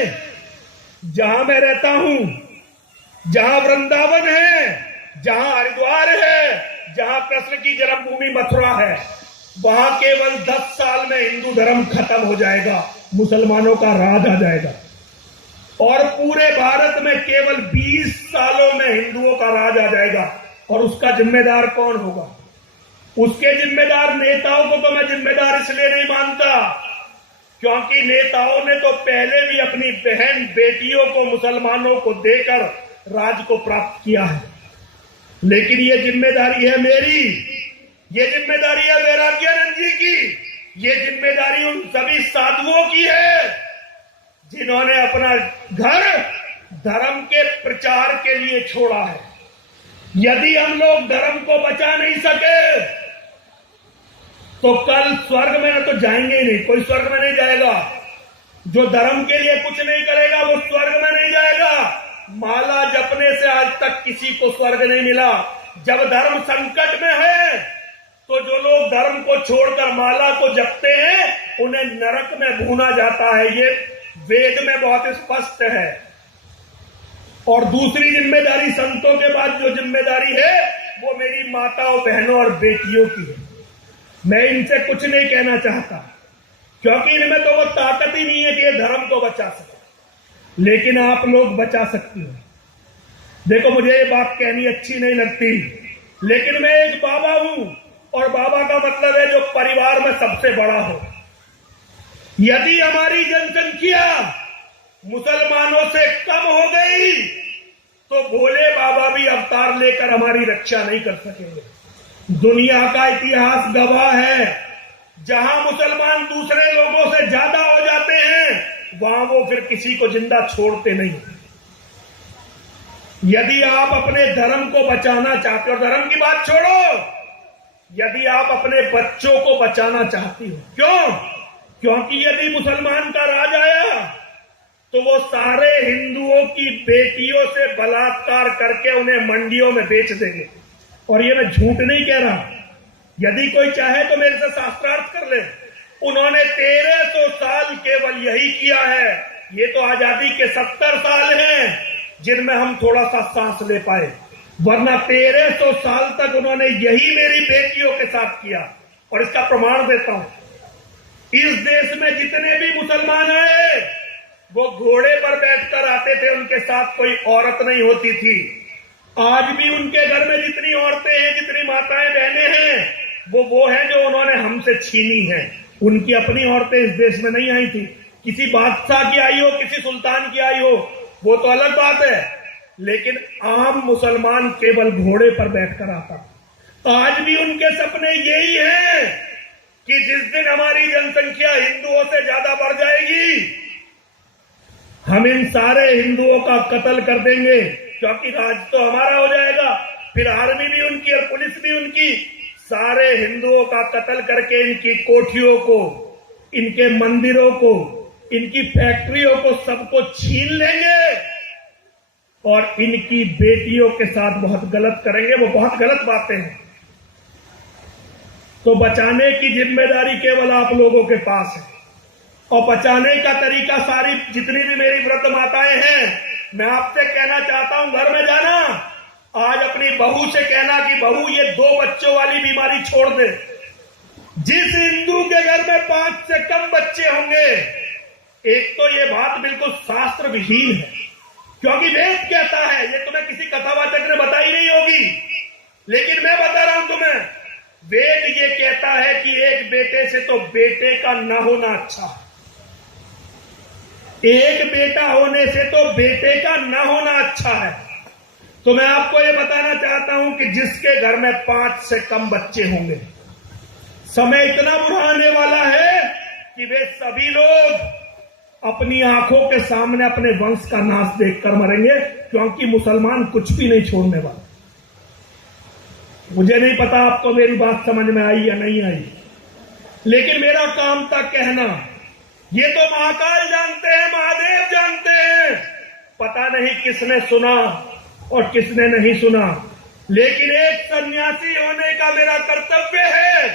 में जहां मैं रहता हूं, जहां वृंदावन है, जहां हरिद्वार है, जहां कृष्ण की जन्मभूमि मथुरा है, वहां केवल 10 साल में हिंदू धर्म खत्म हो जाएगा, मुसलमानों का राज आ जाएगा। और पूरे भारत में केवल 20 सालों में हिंदुओं का राज आ जाएगा। और उसका जिम्मेदार कौन होगा? उसके जिम्मेदार नेताओं को तो मैं जिम्मेदार इसलिए नहीं मानता क्योंकि नेताओं ने तो पहले भी अपनी बहन बेटियों को मुसलमानों को देकर राज को प्राप्त किया है। लेकिन ये जिम्मेदारी है मेरी, ये जिम्मेदारी है वैराग्यानंद जी की, ये जिम्मेदारी उन सभी साधुओं की है जिन्होंने अपना घर धर्म के प्रचार के लिए छोड़ा है। यदि हम लोग धर्म को बचा नहीं सके तो कल स्वर्ग में तो जाएंगे ही नहीं, कोई स्वर्ग में नहीं जाएगा। जो धर्म के लिए कुछ नहीं करेगा वो स्वर्ग में नहीं जाएगा। माला जपने से आज तक किसी को स्वर्ग नहीं मिला। जब धर्म संकट में है तो जो लोग धर्म को छोड़कर माला को जपते हैं उन्हें नरक में भूना जाता है। ये वेद में बहुत स्पष्ट है। और दूसरी जिम्मेदारी संतों के बाद जो जिम्मेदारी है वो मेरी माताओं, बहनों और बेटियों की है। मैं इनसे कुछ नहीं कहना चाहता क्योंकि इनमें तो वो ताकत ही नहीं है कि ये धर्म को बचा सके, लेकिन आप लोग बचा सकते हो। देखो, मुझे ये बात कहनी अच्छी नहीं लगती, लेकिन मैं एक बाबा हूं और बाबा का मतलब है जो परिवार में सबसे बड़ा हो। यदि हमारी जनसंख्या मुसलमानों से कम हो गई तो भोले बाबा भी अवतार लेकर हमारी रक्षा नहीं कर सकेंगे। दुनिया का इतिहास गवाह है, जहां मुसलमान दूसरे लोगों से ज्यादा हो जाते हैं वहां वो फिर किसी को जिंदा छोड़ते नहीं। यदि आप अपने धर्म को बचाना चाहते हो, धर्म की बात छोड़ो, यदि आप अपने बच्चों को बचाना चाहती हो, क्यों? क्योंकि यदि मुसलमान का राज आया तो वो सारे हिंदुओं की बेटियों से बलात्कार करके उन्हें मंडियों में बेच देंगे। और ये मैं झूठ नहीं कह रहा, यदि कोई चाहे तो मेरे से शास्त्रार्थ कर ले। उन्होंने 1300 साल केवल यही किया है। ये तो आजादी के 70 साल हैं जिनमें हम थोड़ा सा सांस ले पाए, वरना 1300 साल तक उन्होंने यही मेरी बेटियों के साथ किया। और इसका प्रमाण देता हूं, इस देश में जितने भी मुसलमान आए वो घोड़े पर बैठकर आते थे, उनके साथ कोई औरत नहीं होती थी। आज भी उनके घर में जितनी औरतें हैं, जितनी माताएं बहनें हैं, वो हैं जो उन्होंने हमसे छीनी है। उनकी अपनी औरतें इस देश में नहीं आई थी। किसी बादशाह की आई हो, किसी सुल्तान की आई हो, वो तो अलग बात है, लेकिन आम मुसलमान केवल घोड़े पर बैठकर आता। आज भी उनके सपने यही हैं कि जिस दिन हमारी जनसंख्या हिंदुओं से ज्यादा बढ़ जाएगी हम इन सारे हिंदुओं का कत्ल कर देंगे, क्योंकि राज तो हमारा हो जाएगा। फिर आर्मी भी उनकी और पुलिस भी उनकी। सारे हिंदुओं का कत्ल करके इनकी कोठियों को, इनके मंदिरों को, इनकी फैक्ट्रियों को सबको छीन लेंगे और इनकी बेटियों के साथ बहुत गलत करेंगे। वो बहुत गलत बातें हैं। तो बचाने की जिम्मेदारी केवल आप लोगों के पास है। और बचाने का तरीका, सारी जितनी भी मेरी वृद्ध माताएं हैं, मैं आपसे कहना चाहता हूं, घर में जाना, आज अपनी बहू से कहना कि बहू ये 2 बच्चों वाली बीमारी छोड़ दे। जिस हिंदू के घर में 5 से कम बच्चे होंगे, एक तो ये बात बिल्कुल शास्त्र विहीन है, क्योंकि वेद कहता है, ये तुम्हें किसी कथावाचक ने बताई नहीं होगी, लेकिन मैं बता रहा हूं तुम्हें, वेद ये कहता है कि एक बेटे से तो बेटे का न होना अच्छा है। एक बेटा होने से तो बेटे का न होना अच्छा है। तो मैं आपको ये बताना चाहता हूं कि जिसके घर में 5 से कम बच्चे होंगे, समय इतना बुरा आने वाला है कि वे सभी लोग अपनी आंखों के सामने अपने वंश का नाश देखकर मरेंगे, क्योंकि मुसलमान कुछ भी नहीं छोड़ने वाले। मुझे नहीं पता आपको मेरी बात समझ में आई या नहीं आई, लेकिन मेरा काम था कहना। ये तो महाकाल जानते हैं, महादेव जानते हैं, पता नहीं किसने सुना और किसने नहीं सुना, लेकिन एक सन्यासी होने का मेरा कर्तव्य है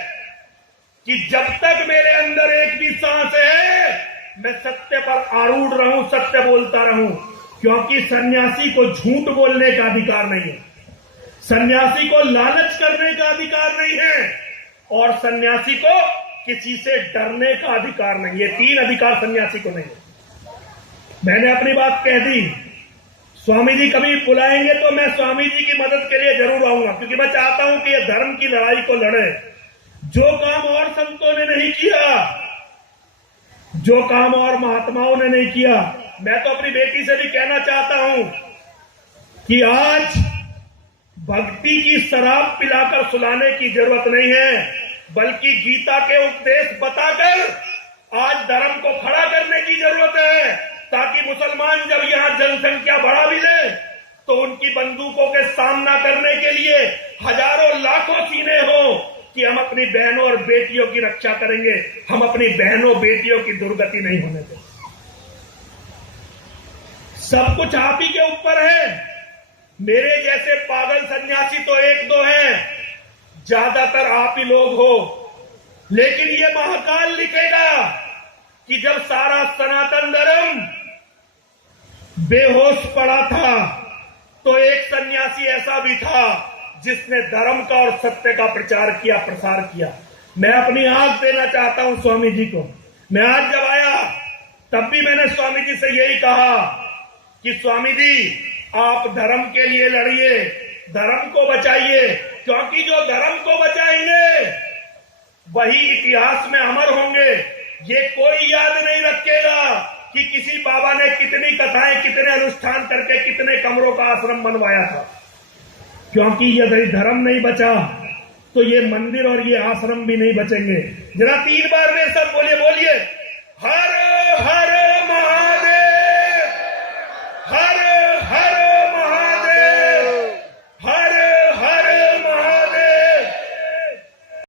कि जब तक मेरे अंदर एक भी सांस है मैं सत्य पर आरूढ़ रहूं, सत्य बोलता रहूं, क्योंकि सन्यासी को झूठ बोलने का अधिकार नहीं है, सन्यासी को लालच करने का अधिकार नहीं है, और सन्यासी को किसी से डरने का अधिकार नहीं है। 3 अधिकार सन्यासी को नहीं है। मैंने अपनी बात कह दी। स्वामी जी कभी बुलाएंगे तो मैं स्वामी जी की मदद के लिए जरूर आऊंगा, क्योंकि मैं चाहता हूं कि यह धर्म की लड़ाई को लड़े। जो काम और संतों ने नहीं किया, जो काम और महात्माओं ने नहीं किया, मैं तो अपनी बेटी से भी कहना चाहता हूं कि आज भक्ति की शराब पिलाकर सुलाने की जरूरत नहीं है, बल्कि गीता के उपदेश बताकर आज धर्म को खड़ा करने की जरूरत है, ताकि मुसलमान जब यहां जनसंख्या बढ़ा भी ले तो उनकी बंदूकों के सामना करने के लिए हजारों लाखों सीने हो कि हम अपनी बहनों और बेटियों की रक्षा करेंगे, हम अपनी बहनों बेटियों की दुर्गति नहीं होने देंगे। सब कुछ आप ही के ऊपर है। मेरे जैसे पागल सन्यासी तो 1-2 हैं, ज्यादातर आप ही लोग हो। लेकिन ये महाकाल लिखेगा कि जब सारा सनातन धर्म बेहोश पड़ा था तो एक सन्यासी ऐसा भी था जिसने धर्म का और सत्य का प्रचार किया, प्रसार किया। मैं अपनी आंख देना चाहता हूं स्वामी जी को। मैं आज जब आया तब भी मैंने स्वामी जी से यही कहा कि स्वामी जी आप धर्म के लिए लड़िए, धर्म को बचाइए, क्योंकि जो धर्म को बचाएंगे वही इतिहास में अमर होंगे। ये कोई याद नहीं रखेगा कि किसी बाबा ने कितनी कथाएं, कितने अनुष्ठान करके कितने कमरों का आश्रम बनवाया था, क्योंकि यदि धर्म नहीं बचा तो ये मंदिर और ये आश्रम भी नहीं बचेंगे। जरा 3 बार मेरे साथ बोलिए, हर